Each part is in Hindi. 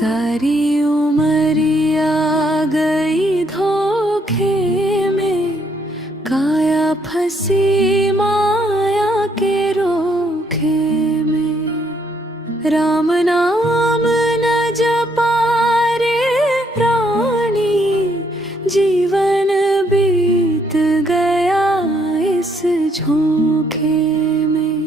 सारी उमरिया गई धोखे में, काया फंसी माया के रोखे में। राम नाम न जपा रे प्राणी, जीवन बीत गया इस झोंके में।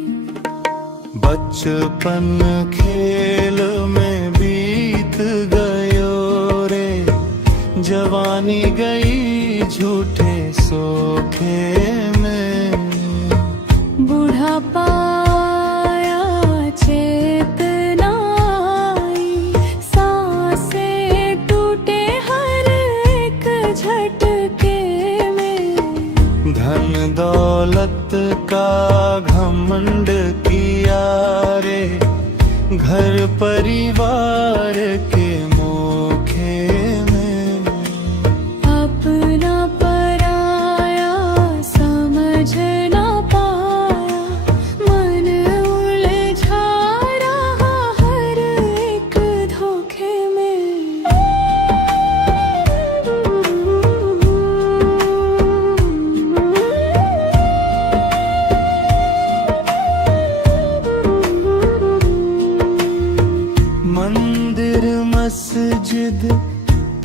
बचपन खेल में बीत गयो रे, जवानी गई झूठे सोखे में। बुढ़ापा आया चेतना आई, सांसें टूटे हर एक झटके में। धन दौलत का घमंड किया रे, घर परिवार के मोखे में। अपना पराया समझ ना पाया, मन उलझा रहा हर एक धोखे में। मंदिर मस्जिद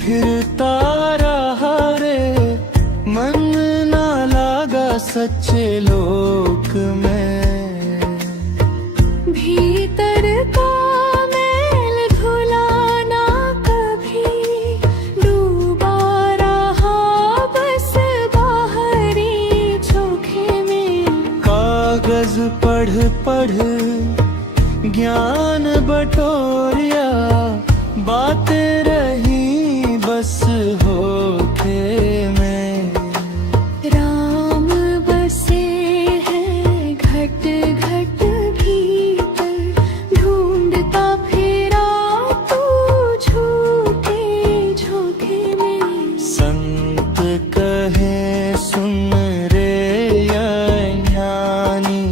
फिरता रहा रे, मन ना लागा सच्चे लोक में। भीतर का मैल धुलाना कभी, डूबा रहा बस बाहरी झोंके में। कागज पढ़ पढ़ ज्ञान बटोरिया, बातें रही बस होठे में। राम बसे हैं घट घट भीतर, ढूंढता फिरा तू झूठे झोंके में। संत कहे सुन रे ज्ञानी,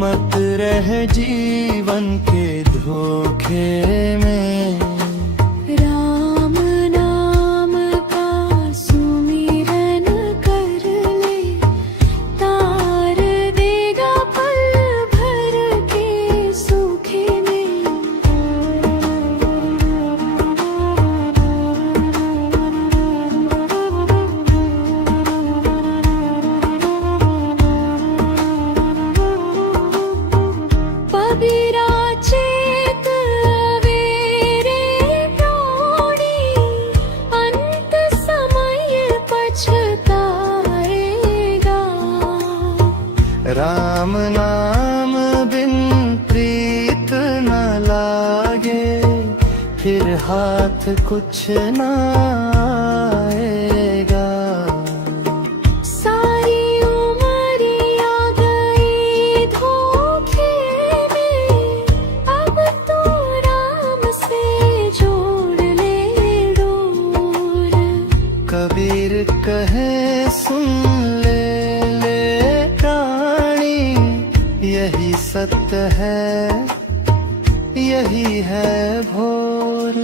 मत रह जीवन के धोखे में। राम नाम का सुमिरन कर ले, तार देगा पल भर के सूखे में। पबीरा चेत अवेरे प्राणी, अंत समय पछताएगा। राम नाम बिन प्रीत न लागे, फिर हाथ कुछ न आएगा। सारी उमरिया गई धोखे में, अब तो राम से जोड़ ले डोर। कबीर कहे सुन ले प्राणी, यही सत्य है यही है भोर।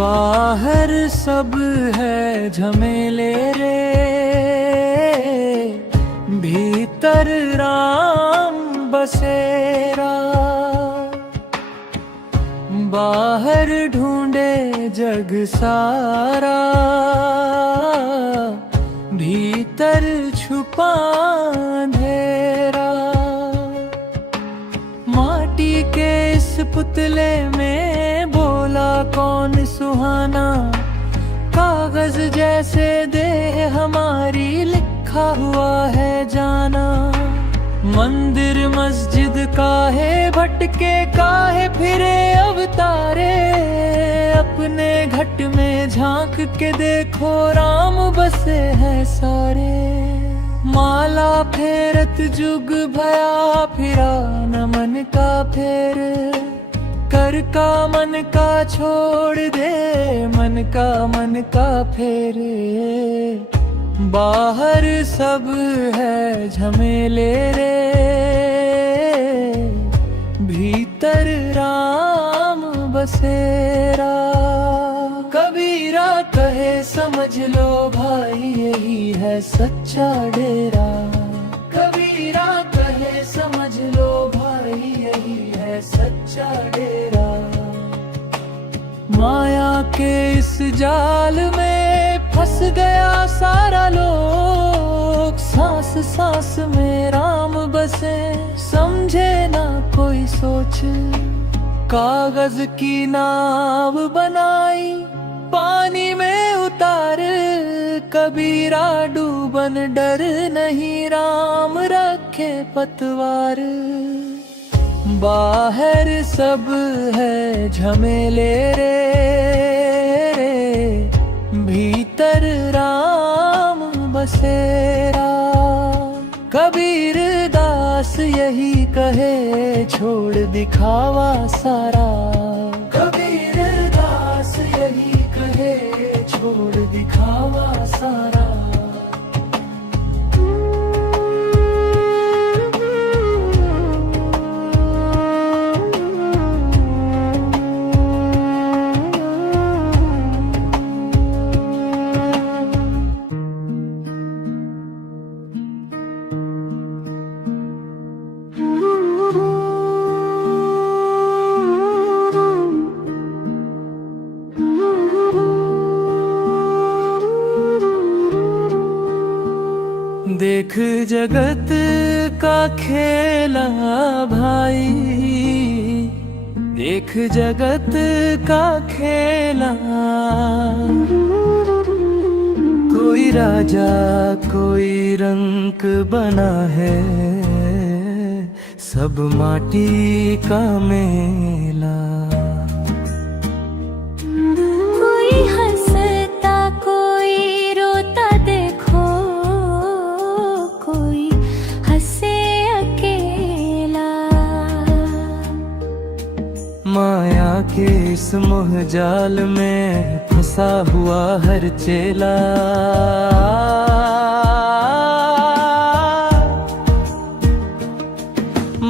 बाहर सब है झमेले रे, भीतर राम बसेरा। बाहर ढूंढे जग सारा, भीतर छुपा अंधेरा। माटी के इस पुतले में बोला कौन सुहाना, कागज जैसे दे हमारी लिखा लिखा हुआ है जाना। मंदिर मस्जिद काहे भटके, काहे फिरे अवतारे। अपने घट में झांक के देखो, राम बसे हैं सारे। माला फेरत जुग भया फिरा, न मन का फेर। कर का मन का छोड़ दे, मन का फेरे। बाहर सब है झमेले रे, भीतर राम बसेरा। कबीरा कहे समझ लो भाई, यही है सच्चा डेरा। कबीरा कहे समझ लो भाई, यही है सच्चा डेरा। माया के इस जाल में फंस गया सारा लोग। सांस सांस में राम बसे, समझे ना कोई सोच। कागज की नाव बनाई, पानी में उतार। कबीरा डूबन डर नहीं, राम रखे पतवार। बाहर सब है झमेले रे, भीतर राम बसेरा। कबीर दास यही कहे, छोड़ दिखावा सारा। कबीर दास यही कहे, छोड़ दिखावा सारा। देख जगत का खेला भाई, देख जगत का खेला। कोई राजा कोई रंक बना है, सब माटी का मेला। कोई हंसता कोई रोता देखो, कोई हंसे अकेला। माया के इस मोह जाल में फंसा हुआ हर चेला।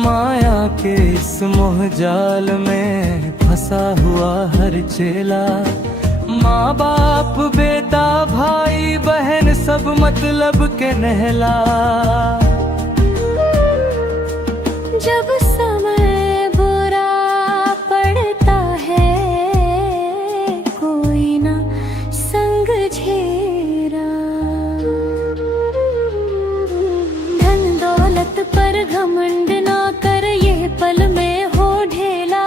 माया के इस मोह जाल में फंसा हुआ हर चेला। माँ बाप बेटा भाई बहन सब मतलब के नहला। जब समय बुरा पड़ता है, कोई ना संग झेरा। धन दौलत पर घमंड ना कर, ये पल में हो ढेला।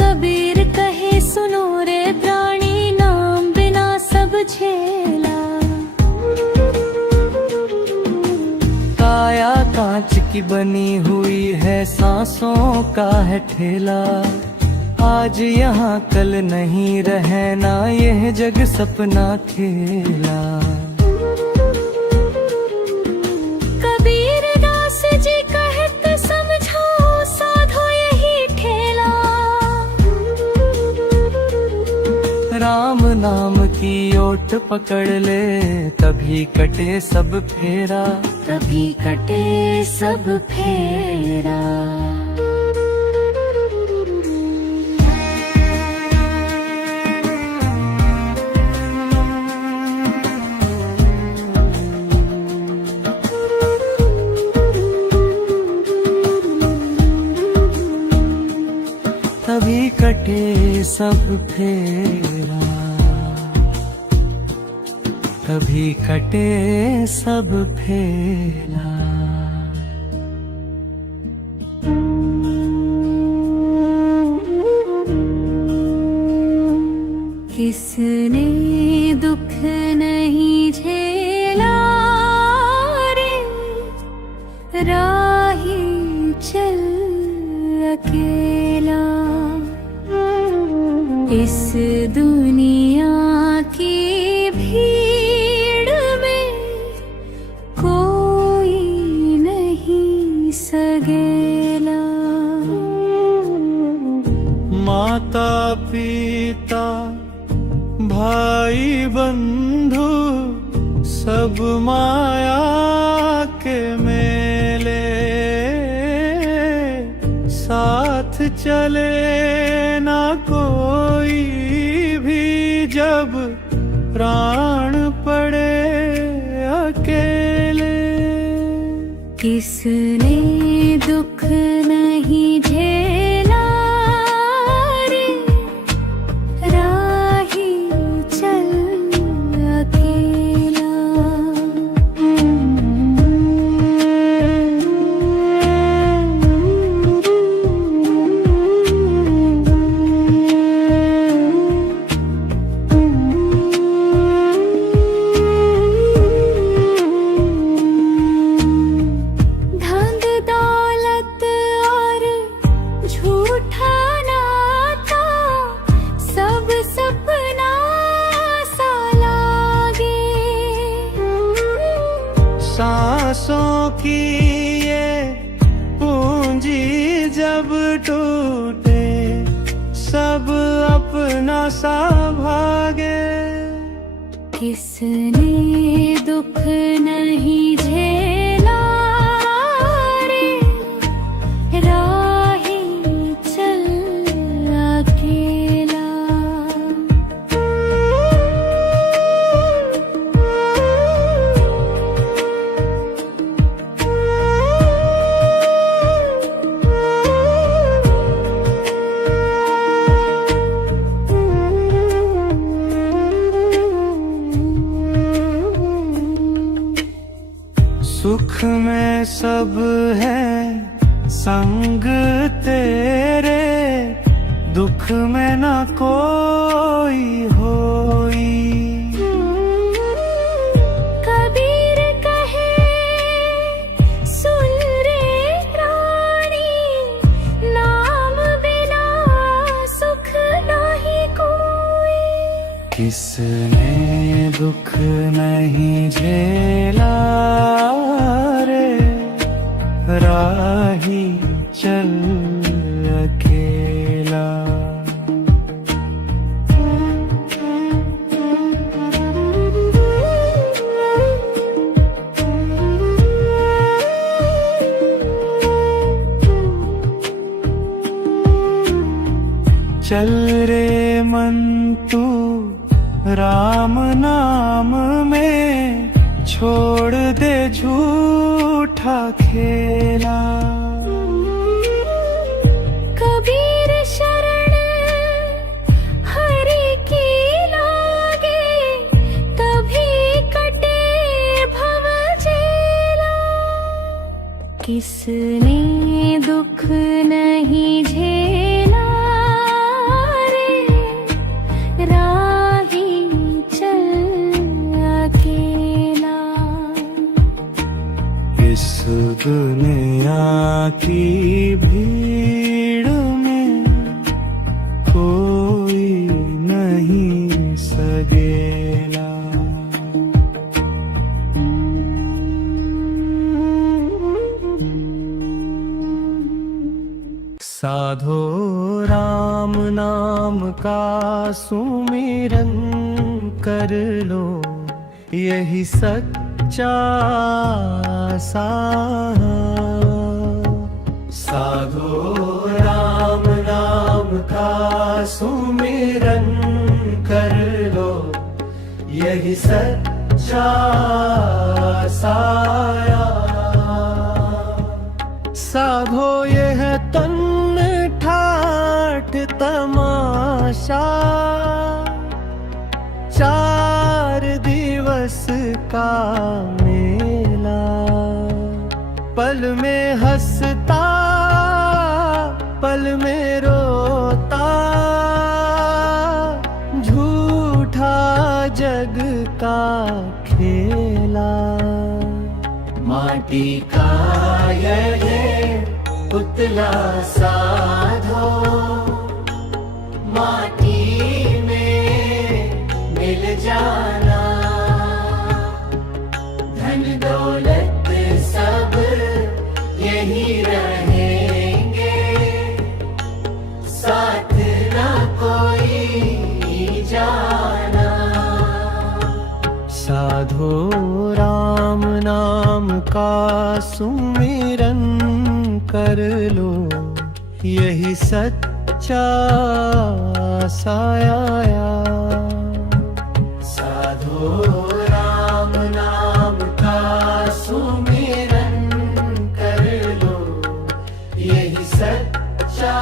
कबीर कहे सुनो रे प्राणी, नाम बिना सब झेला। काया कांच की बनी हुई है, सांसों का है ठेला। आज यहाँ कल नहीं रहना, यह जग सपना खेला। कबीर दास जी कहत समझो, साधो यही ठेला। राम नाम की ओट पकड़ ले, तभी कटे सब फेरा। तभी कटे सब फेरा। तभी कटे सब फेरा। तभी कटे सब फेरा। किसने दुख नहीं झेला, अकेला। इस दुनिया की भीड़ में कोई नहीं सगेला। माता पिता भाई बंधु सब माया के मेले, साथ चले ना कोई भी जब प्राण पड़े अकेले। किसने दुख नहीं झेला रे, राही चल अकेला। धन दौलत और झूठा नाता सब सपना सा लागे। सांसों की ये पूंजी जब टूटे सब अपना सा भागे। किसने दुख नहीं झेला रे, राही चल अकेला। सुख में सब है संग तेरे, दुख में न कोई होई। कबीर कहे सुन रे प्राणी, नाम बिना सुख नहीं कोई। किसने दुख नहीं झेला रे, राही चल अकेला। चल रे मन तू राम नाम में, छोड़ दे झूठा खेला। कबीर शरण हरि की लागे, तभी कटे भव झेला। किसने दुख नहीं झेला रे, राही चल अकेला। इस दुनिया की भीड़ में कोई नहीं सगेला। साधो राम नाम का सुमिरन कर लो, यही सच्चा साधो राम नाम का सुमिरन कर लो, यही सच्चा साया। साधो यह तन ठाठ तमाशा, 4 दिवस का मेला। पल में हंसता पल में रोता, झूठा जग का खेला। माटी का यह पुतला साधो माटी में मिल जाना, धन दौलत सब यही रहेंगे, साथ न कोई जाना। साधो राम नाम का सुमिरन कर लो, यही सच्चा साया। साधो राम नाम का सुमिरन कर लो, यही सच्चा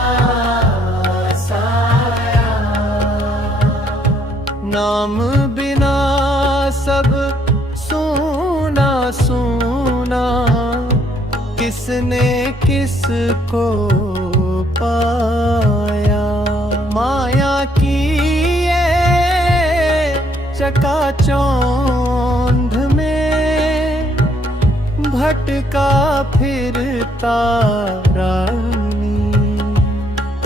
साया। नाम बिना सब सूना सूना, किसने किसको पाया। माया की ये चकाचौंध में भटका फिरता रानी,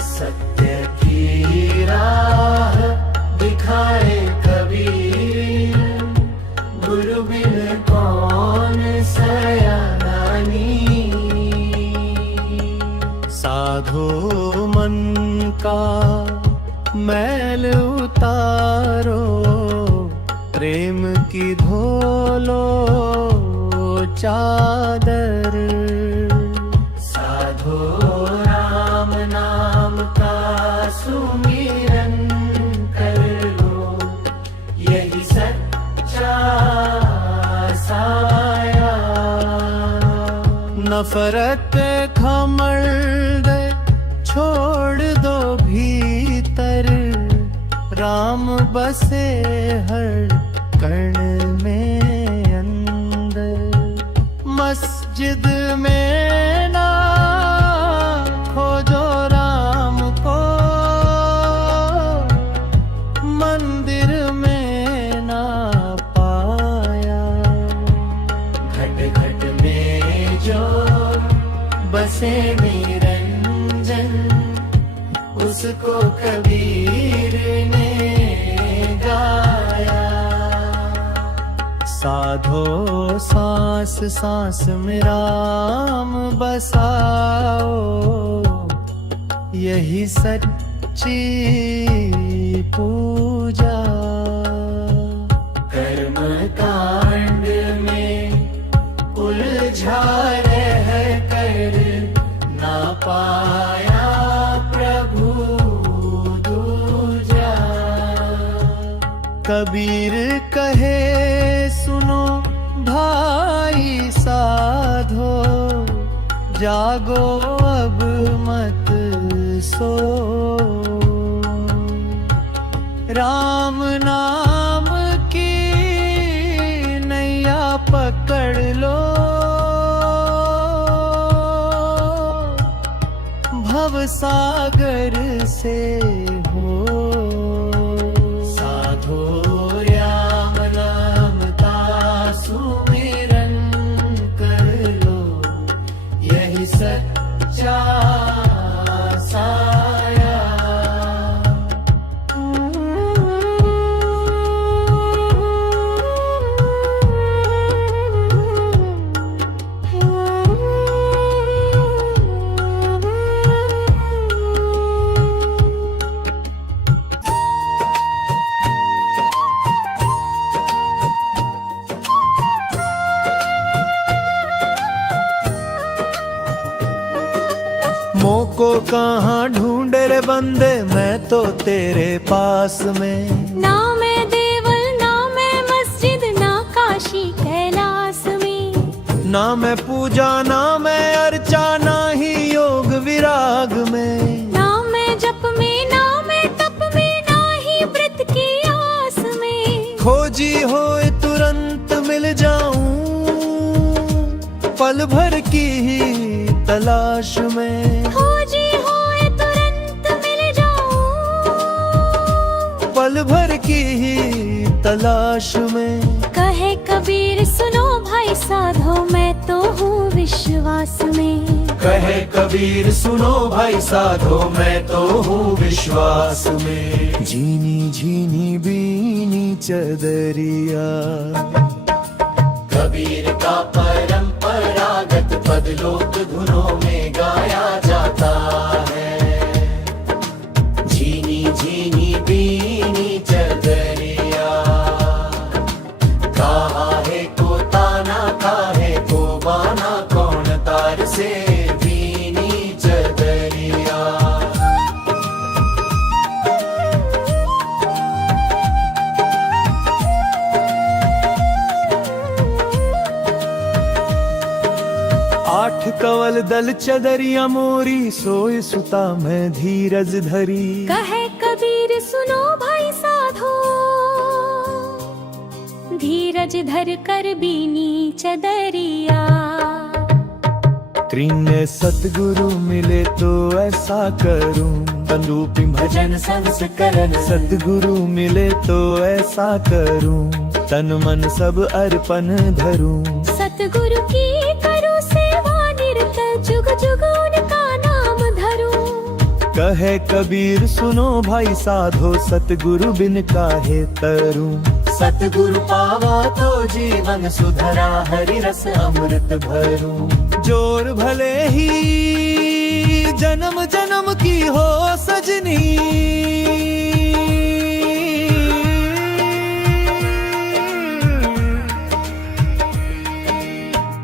सत्य की राह दिखाए कबीर, गुरु बिन कौन सयानी। साधो मन का मैल उतारो, प्रेम की धोलो चादर। साधो राम नाम का सुमिरन कर लो, यही सच्चा साया। नफरत घमंड छोड़ दो भीतर, राम बसे हर कण में अंदर। मस्जिद में ना खोजो राम को, मंदिर में ना पाया। घट घट में जो बसे निरंजन, उसको कबीर ने गाया। साधो सांस सांस में राम बसाओ, यही सच्ची पूजा। कर्म कांड में उलझा रह कर ना पाया प्रभु दूजा। कबीर कहे सुनो भाई साधो, जागो अब मत सो। राम नाम की नैया पकड़ लो, भव सागर से हो। साधो राम नाम का सुमिरन कर लो, यही सच्चा साया। मोको कहाँ ढूंढे रे बंदे, मैं तो तेरे पास में। ना मैं देवल ना मैं मस्जिद, ना काशी कैलाश में। ना मैं पूजा ना मैं अर्चा, ना ही योग विराग में। ना मैं जप में ना मैं तप में, ना ही व्रत की आस में। खोजी होए तुरंत मिल जाऊं, पल भर की ही तलाश में। खोजी होए तुरंत मिल जाऊं, पल भर की ही तलाश में। कहे कबीर सुनो भाई साधो, मैं तो हूँ विश्वास में। कहे कबीर सुनो भाई साधो मैं तो हूँ विश्वास में। झीनी झीनी बीनी चदरिया कबीर का परंपरागत पद लोक धुनों में गाया जाता है। झीनी झीनी बीनी चदरिया कहा है को ताना काहे को बाना कौन तार से बीनी चदरिया। आठ कवल दल चदरिया मोरी सोए सुता मैं धीरज धरी। कहे कबीर सुनो भाई साधो धीरज धर कर बीनी चदरिया। त्रिने सतगुरु मिले तो ऐसा करूं अनुरूपी भजन संस्करण सतगुरु मिले तो ऐसा करूं तन मन सब अर्पण धरूं। सतगुरु की करूं सेवा निरत जुग जुग उनका नाम धरूं। कहे कबीर सुनो भाई साधो सतगुरु बिन काहे तरूं। सतगुरु पावा तो जीवन सुधरा हरि रस अमृत भरूं। जोर भले ही जन्म जन्म की हो सजनी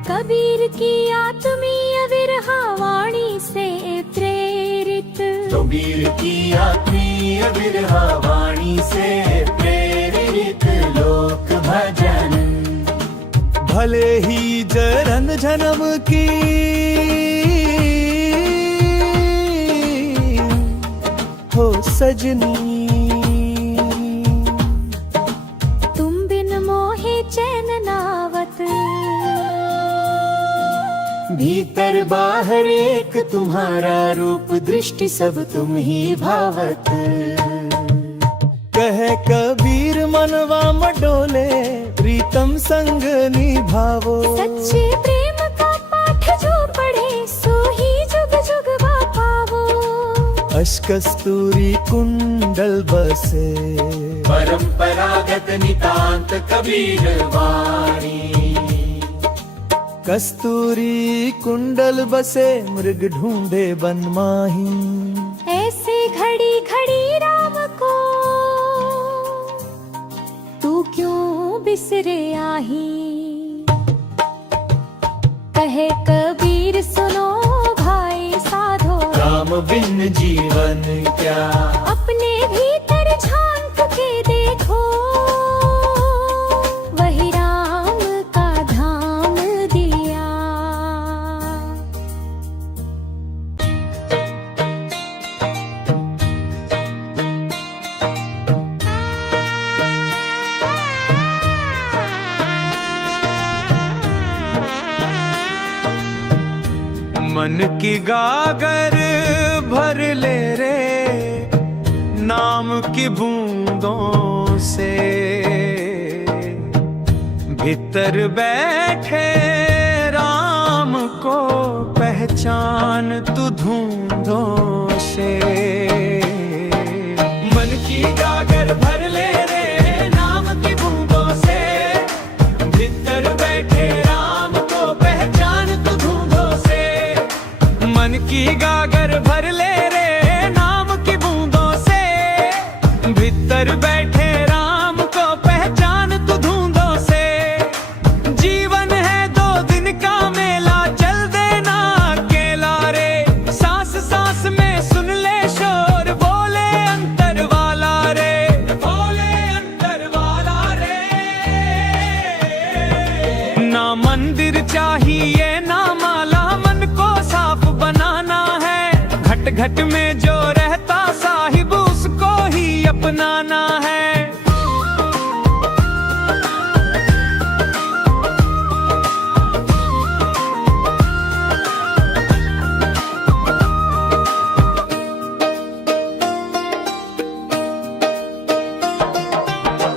कबीर की आत्मीय विरहा वाणी से प्रेरित। कबीर की आत्मीय विरहा वाणी से प्रेरित लोक भजन भले ही जन्म जन्म की हो सजनी। तुम बिन मोहे चैन नावत भीतर बाहर एक तुम्हारा रूप दृष्टि सब तुम ही भावत। कहे कबीर मनवा मडोले प्रीतम संग निभावो। सच्चे प्रेम का पाठ जो पढ़े सो ही जुग जुग पावो। अशकस्तूरी कुंडल बसे परंपरागत नितांत कबीर वाणी। कस्तूरी कुंडल बसे मृग ढूंढे बनमाही। ऐसे घड़ी घड़ी राम को तू क्यों बिसरे आही। कहे कबीर सुनो भाई साधो राम बिन जीवन क्या। अपने भीतर झांक के देखो वही राम का धाम दिया। मन की गागर भर ले रे नाम की बूंदों से। भीतर बैठे राम को पहचान तू धूंधों से। मन की गागर भर ले रे नाम की बूंदों से। भीतर बैठे राम को पहचान तू धूंधों से। मन की गागर भर ले रे नाम की बूंदों से। भीतर बैठे राम को पहचान तू धूंधों से। जीवन है 2 दिन का मेला चल देना अकेला रे। सांस सांस में सुन ले शोर बोले अंतर वाला रे। बोले अंतर वाला रे। ना मंदिर चाहिए ना माला मन को साफ बनाना है। घट घट में जो रहता साहिब उसको ही अपनाना है।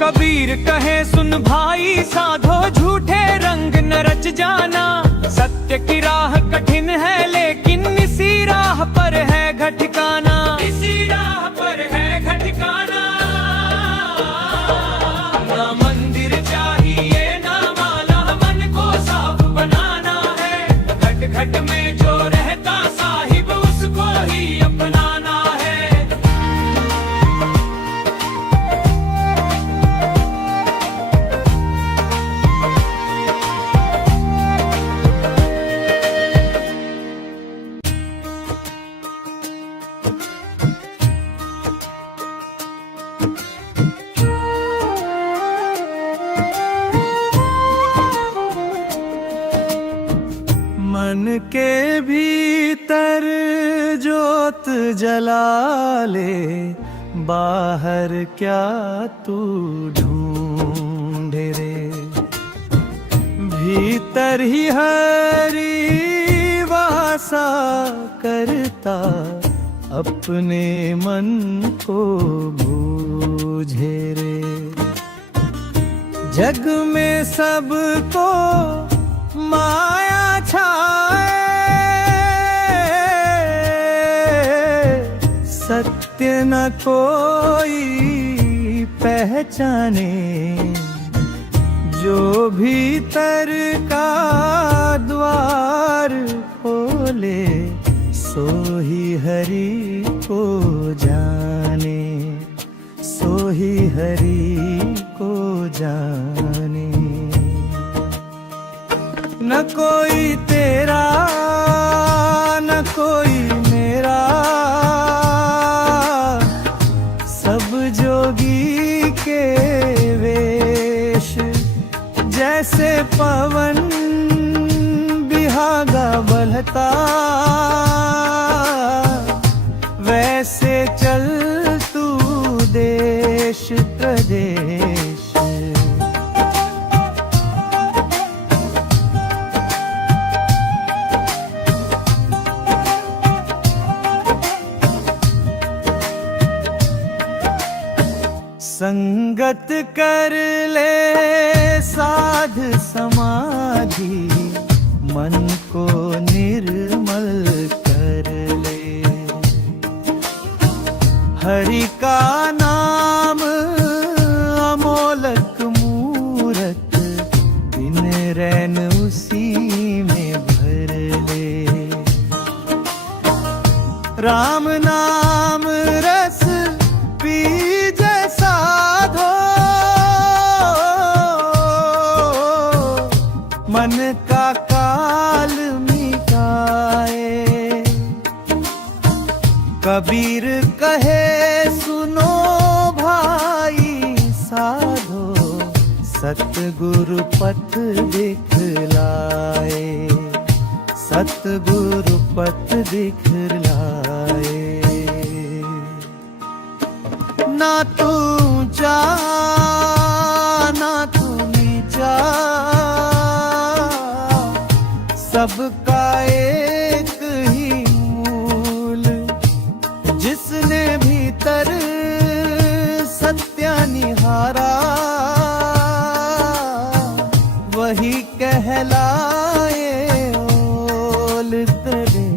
कबीर कहे सुन भाई साधो झूठे रंग न रच जाना। सत्य की राह कठिन है लेकिन मन के भीतर जोत जला ले, बाहर क्या तू ढूंढे रे। भीतर ही हरि वासा करता, अपने मन को बूझे रे। जग में सबको माया छाए, सत्य न कोई पहचाने। जो भीतर का द्वार खोले, सो ही हरि को जाने, सो ही हरि को जाने। न कोई तेरा न कोई मेरा, सब जोगी के वेश। जैसे पवन बिहागा बहता, वैसे चल तू देश प्रदेश। संगत कर ले साध समाधि, मन को निर्मल कर ले। हरि का नाम अमोलक मूरत, दिन रैन उसी में भर ले। राम नाम रस पी साधो, मन का काल मिटाए। कबीर कहे सुनो भाई साधो, सतगुरु पथ दिखलाए, सतगुरु पथ दिखलाए। ना तू ऊंचा ना तू नीचा, सबका एक ही मूल। जिसने भीतर सत्य निहारा, वही कहलाए ओल तेरे।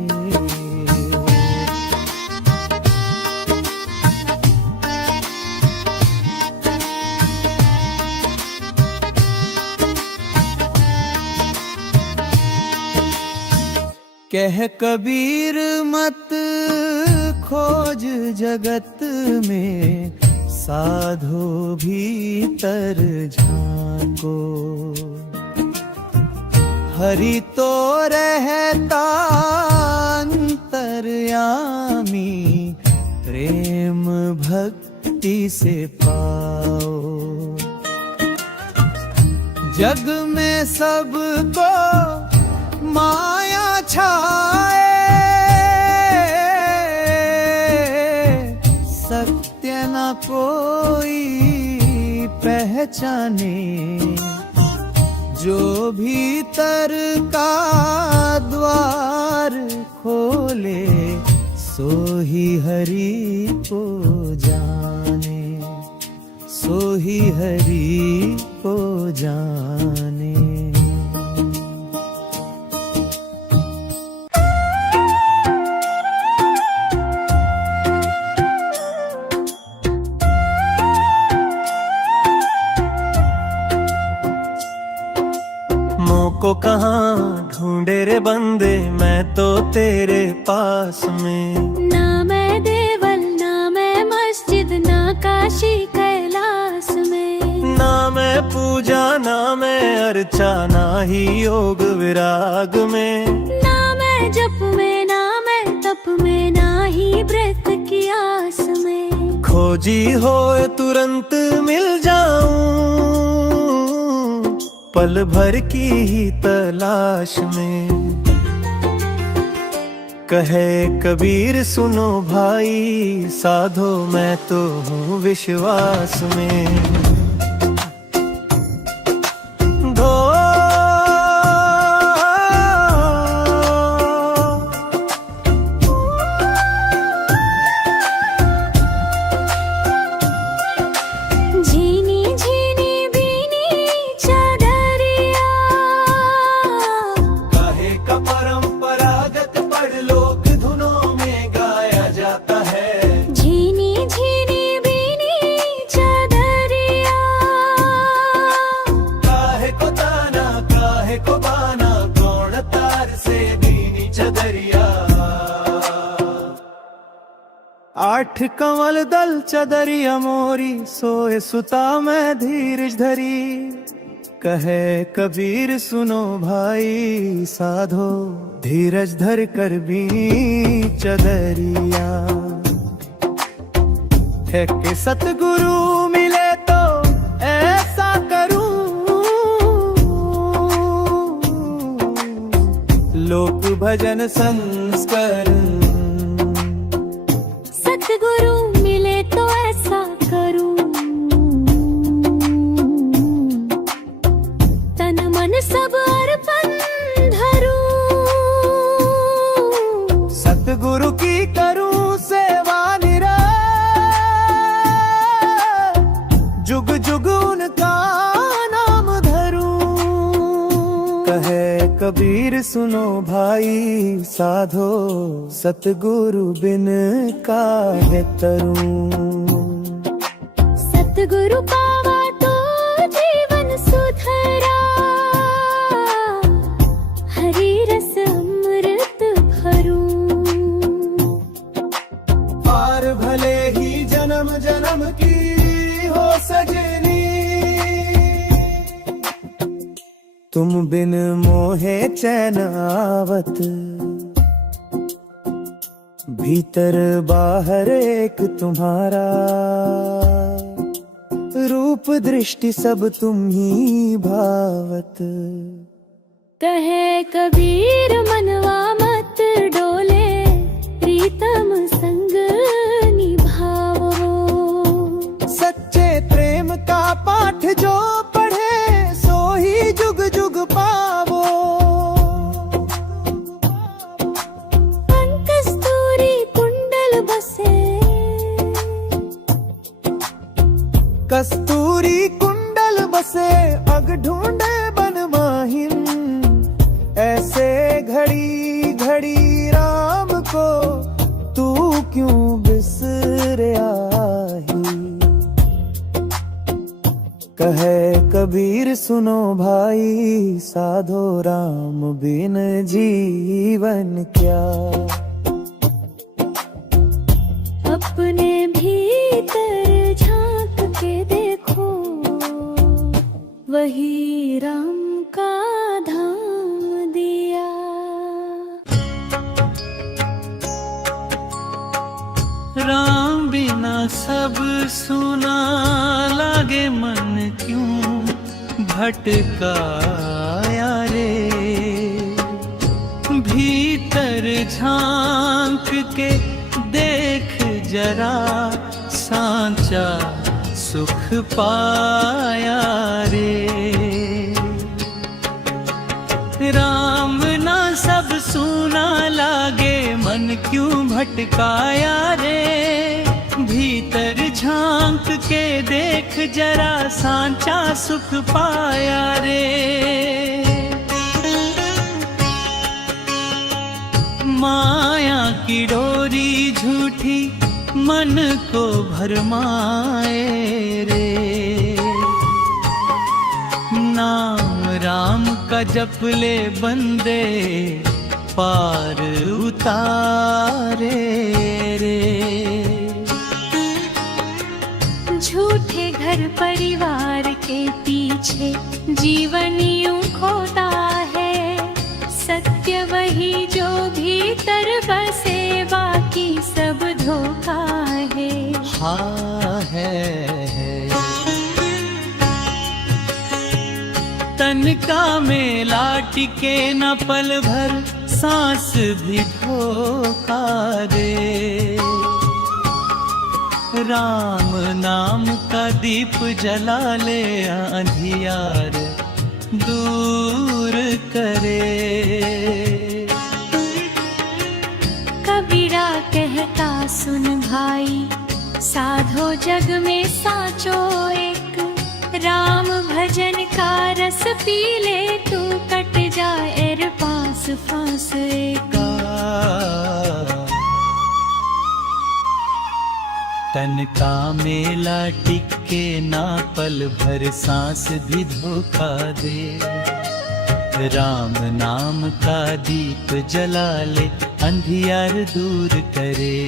कह कबीर मत खोज जगत में, साधो भीतर झांको। हरि तो रहता अंतर्यामी, प्रेम भक्ति से पाओ। जग में सबको माया छाए, सत्य न कोई पहचाने। जो भीतर का द्वार खोले, सो ही हरि को जाने, सो ही हरि को जाने। को कहाँ ढूंढे रे बंदे, मैं तो तेरे पास में। ना मैं देवल ना मैं मस्जिद, ना काशी कैलाश में। ना मैं पूजा ना मैं अर्चा, ना ही योग विराग में। ना मैं जप में ना मैं तप में, ना ही व्रत की आस में। खोजी हो तुरंत मिल जाऊं, पल भर की ही तलाश में। कहे कबीर सुनो भाई साधो मैं तो हूँ विश्वास में। आठ कंवल दल चदरिया मोरी सोए सुता मैं धीरज धरी। कहे कबीर सुनो भाई साधो धीरज धर कर भी चदरिया। है कि सतगुरु मिले तो ऐसा करूं, लोक भजन संस्करण। सतगुरु मिले तो ऐसा करूं, तन मन सब अर्पण धरूं। सतगुरु की करूं सेवा निरंतर, जुग जुग उनका नाम धरूं। कहे कबीर सुनो भाई साधो सतगुरु बिन काहे तरूं। सतगुरु पावा तो जीवन सुधरा, हरि रस अमृत भरूं। पार भले ही जन्म जन्म की हो सजनी, तुम बिन मोहे चैन आवत। भीतर बाहर एक तुम्हारा, रूप दृष्टि सब तुम ही भावत। कहे कबीर मनवा मत डोले, प्रीतम संग निभाओ। सच्चे प्रेम का पाठ जो पढ़े सो ही जुग जुग पावो। कस्तूरी कुंडल बसे, कस्तूरी कुंडल बसे अग ढूंढे बन माहिम। ऐसे घड़ी घड़ी राम को तू क्यों बिसरा ही। कहे कबीर सुनो भाई साधो राम बिन जीवन क्या। अपने भीतर झांक के देखो, वही राम का धाम दिया। राम बिना सब सुना लागे मन क्यों भटकाया रे। भीतर झांक के देख जरा सांचा सुख पाया रे। राम ना सब सुना लागे मन क्यों भटकाया रे। भीतर झांक के देख जरा सांचा सुख पाया रे। माया की डोरी झूठी मन को भरमाए रे। नाम राम का जप ले बंदे पार उतारे रे। झूठे घर परिवार के पीछे जीवन यूं खोता है। सत्य वही जो भीतर बसे, बाकी सब धोखा है। हाँ है। तन का मेला टिके न पल भर, सांस भी धोखा दे। राम नाम का दीप जला ले, अंधियार दूर करे। कबीरा कहता सुन भाई, साधो जग में साचो एक। राम भजन का रस पी ले तू, कट जाए एर पास फांस एक। तन का मेला टिके ना, पल भर सांस भी धोखा दे। राम नाम का दीप जला ले, अंधियार दूर करे।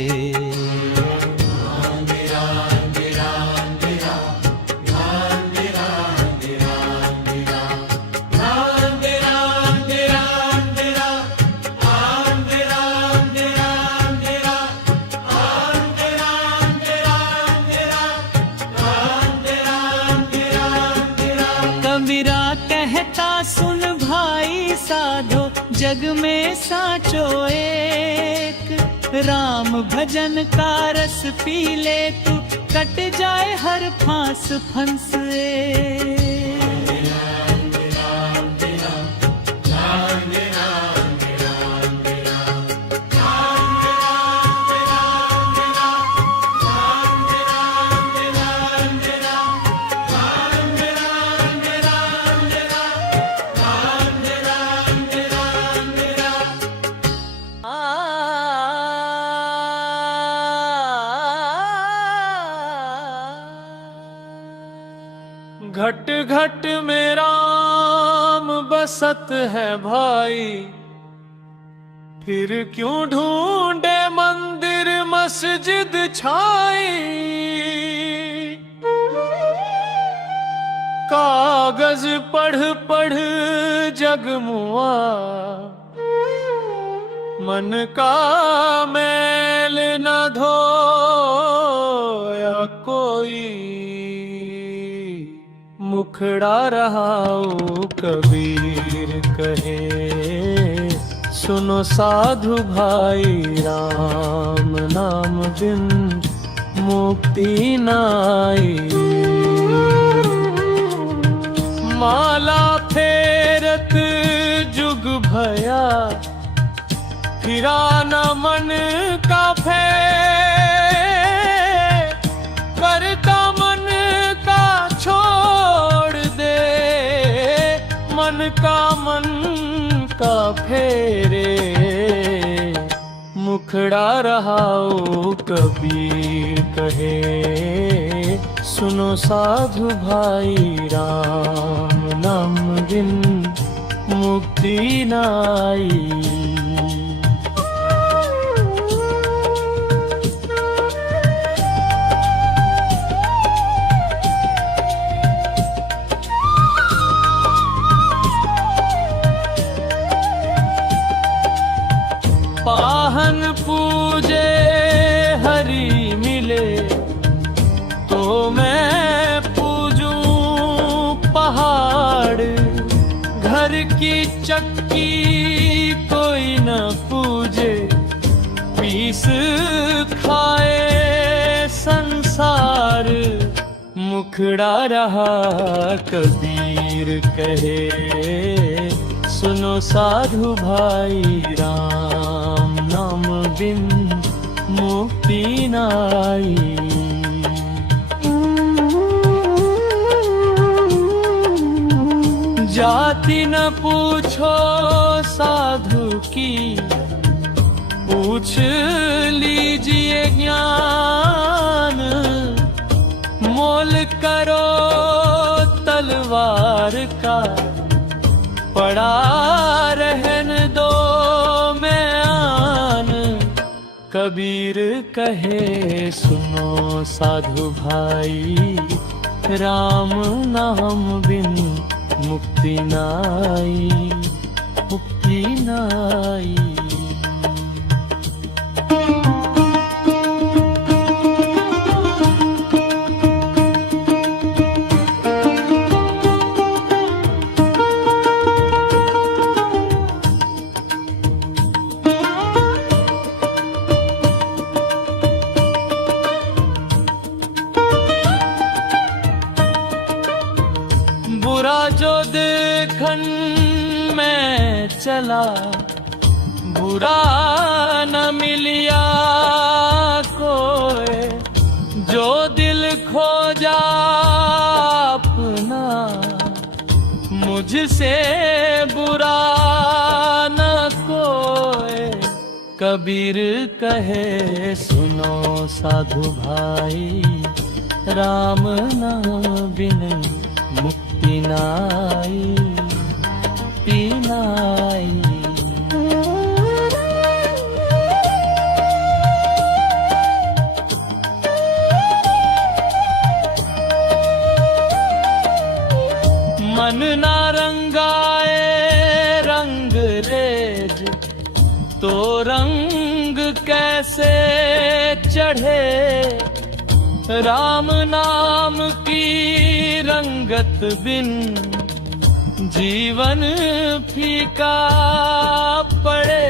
कबीरा कहता सुन भाई, साधो जग में साचो एक। राम भजन का रस पी ले तू, कट जाए हर फांस फंस एक। घट घट में राम बसत है भाई, फिर क्यों ढूंढे मंदिर मस्जिद छाई। कागज पढ़ पढ़ जगमुआ, मन का मैल न धोया कोई। मुखड़ा रहाओ कबीर कहे, सुनो साधु भाई, राम नाम बिन मुक्ति नाई। माला फेरत जुग भया, फिरा न मन का फेर। करता मन का छोड़ दे, मन का फेरे। मुखड़ा रहाओ कबीर कहे, सुनो साधु भाई, राम नाम बिन मुक्ति नाई। पाहन पूजे हरि मिले, तो मैं पूजूं पहाड़। घर की चक्की कोई न पूजे, पीस खाए संसार। मुखड़ा रहा कबीर कहे, सुनो साधु भाई, राम नाम बिन मुक्ति नाई। जाति न पूछो साधु की, पूछ लीजिए ज्ञान। मोल करो तलवार का, पड़ा रहन दो म्यान। कबीर कहे सुनो साधु भाई, राम नाम बिन मुक्ति नाई, मुक्ति नाई। चला, बुरा न मिलिया कोई, जो दिल खोजा अपना, मुझसे बुरा न कोई। कबीर कहे सुनो साधु भाई, राम नाम बिन मुक्ति नाई, नाई। मन ना रंगाए रंग रेज, तो रंग कैसे चढ़े। राम नाम की रंगत बिन, जीवन फीका पड़े।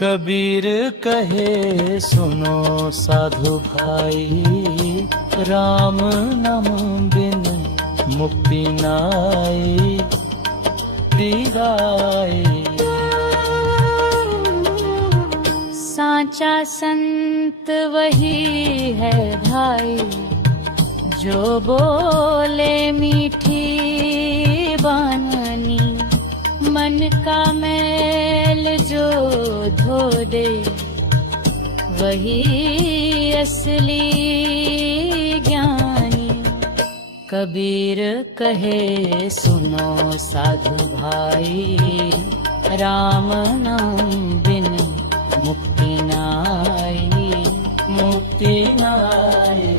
कबीर कहे सुनो साधु भाई, राम नाम बिन मुक्ति नाई, तीराई। साचा संत वही है भाई, जो बोले मीठी बानी, मन का मैल जो धो दे, वही असली ज्ञानी। कबीर कहे सुनो साधु भाई, राम नाम बिन मुक्ति नाई, मुक्ति नाई।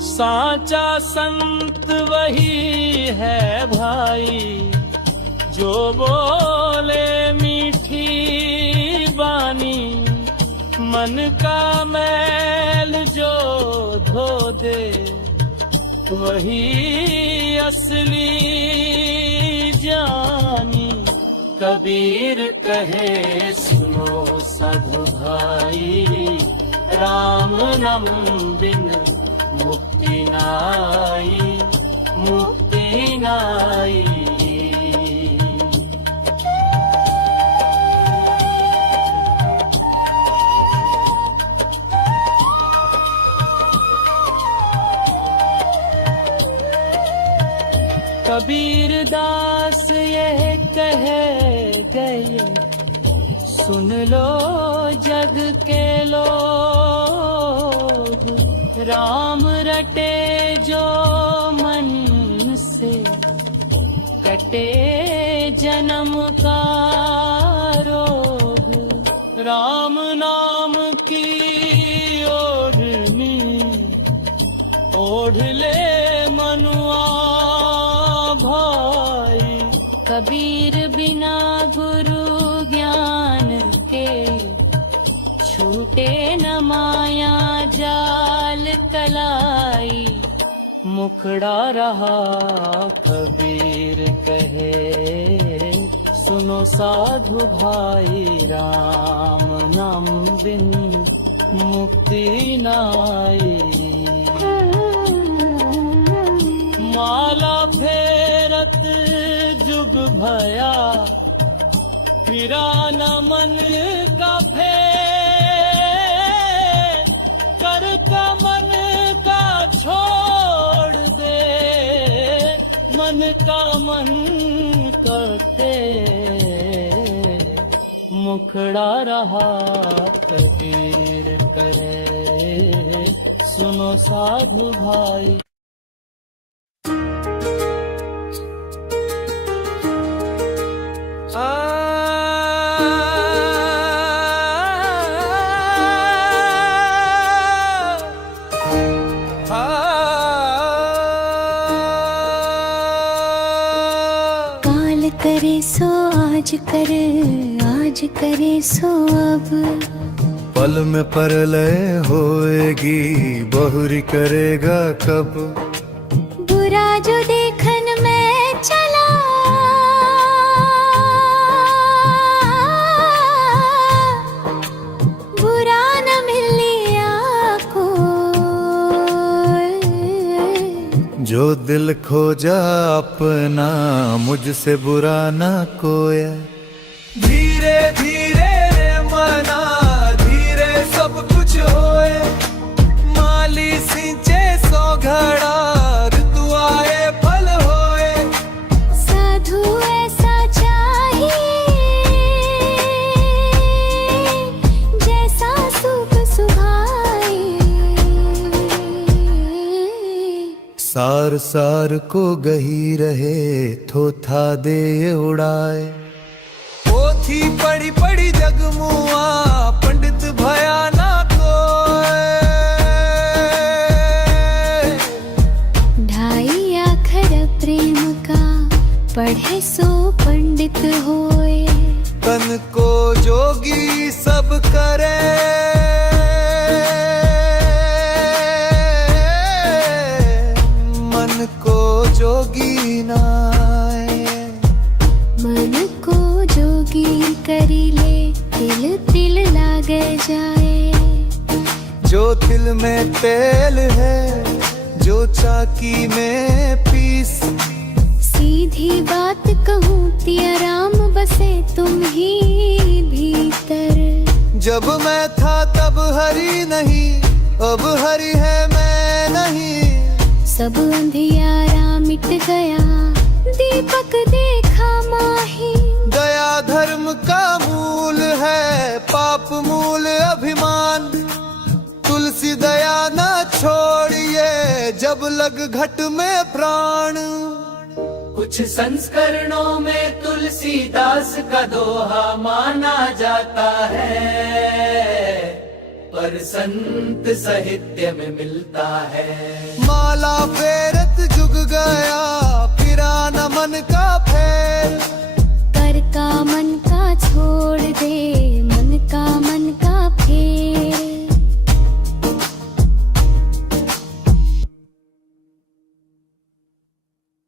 साचा संत वही है भाई, जो बोले मीठी बानी, मन का मैल जो धो दे, वही असली जानी। कबीर कहे सुनो साधु भाई, राम नाम बिन मुक्ति नाई, मुक्ति नाई। कबीर दास यह कह गए, सुन लो जग के लोग, राम रटे जो मन से, कटे जन्म का रोग। राम नाम की ओढ़नी ओढ़ ले मनुआ भाई। कबीर बिना गुरु ज्ञान के, छूटे न माया जाल कलाई। मुखड़ा रहा कबीर कहे, सुनो साधु भाई, राम नाम बिन मुक्ति नाई। माला फेरत जुग भया, फिरा न मन का फेर, कर का मन का छोड़ दे, मन का मन करते। मुखड़ा रहा कबीर करे, सुनो साधु भाई। काल करे सो आज कर, आज करे सो अब, पल में परलय होएगी, बहुरी करेगा कब। बुरा जो देखन में चला, बुरा न मिलिया को। जो दिल खोजा अपना, मुझसे बुरा ना कोया। धीरे धीरे रे मना, धीरे सब कुछ होए। माली सिंचे सो घड़ा, ऋतु आए फल होए। साधु ऐसा चाहिए, जैसा सुख सुहाए। सार सार को गही रहे, थोथा दे उड़ाए। पोथी पढ़ी पढ़ी जगमुआ, पंडित भया ना कोय। 2.5 अक्षर प्रेम का, पढ़े सो पंडित होए। तन को जोगी सब करे, मन को जोगी नाए। मन को जोगी करी ले, तिल तिल लागे जाए। जो तिल में तेल है, जो चाकी में पीस। सीधी बात कहूँ तिया राम, बसे तुम ही भीतर। जब मैं था तब हरि नहीं, अब हरि है मैं नहीं। सब अंधियारा मिट गया, दीपक देखा माही। दया धर्म का मूल है, पाप मूल अभिमान। तुलसी दया न छोड़िए, जब लग घट में प्राण। कुछ संस्करणों में तुलसीदास का दोहा माना जाता है, पर संत साहित्य में मिलता है। माला फेर